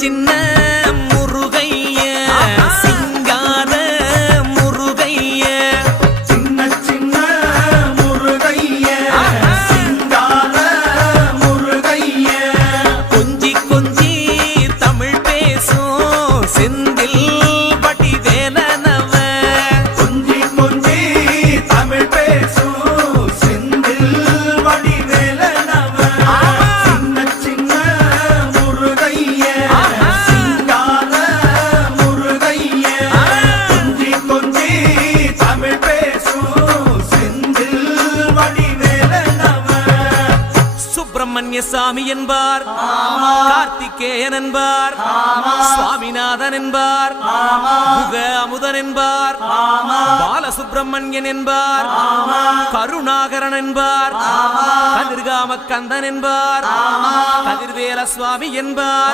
சின்ன முருகைய சிங்கார முருகைய சின்ன சின்ன முருகைய சிங்கார முருகைய கொஞ்சி கொஞ்சி தமிழ் பேசும் செந்தில் வடிவேலனவ கொஞ்சி கொஞ்சி தமிழ் பேசும் செந்தில் வடிவேலனவ சின்ன சின்ன முருகைய சிங்கார முருகைய கொஞ்சி கொஞ்சி தமிழ் பேசும் செந்தில் வடிவேலனவ சுப்பிரமணிய சாமி என்பார், கார்த்திகேயன் என்பார், சுவாமிநாதன் என்பார், முக அமுதன் என்பார், பாலசுப்பிரமணியன் என்பார், கருணாகரன் என்பார், கதிர்காம கந்தன் என்பார், கதிர்வேல சுவாமி என்பார்.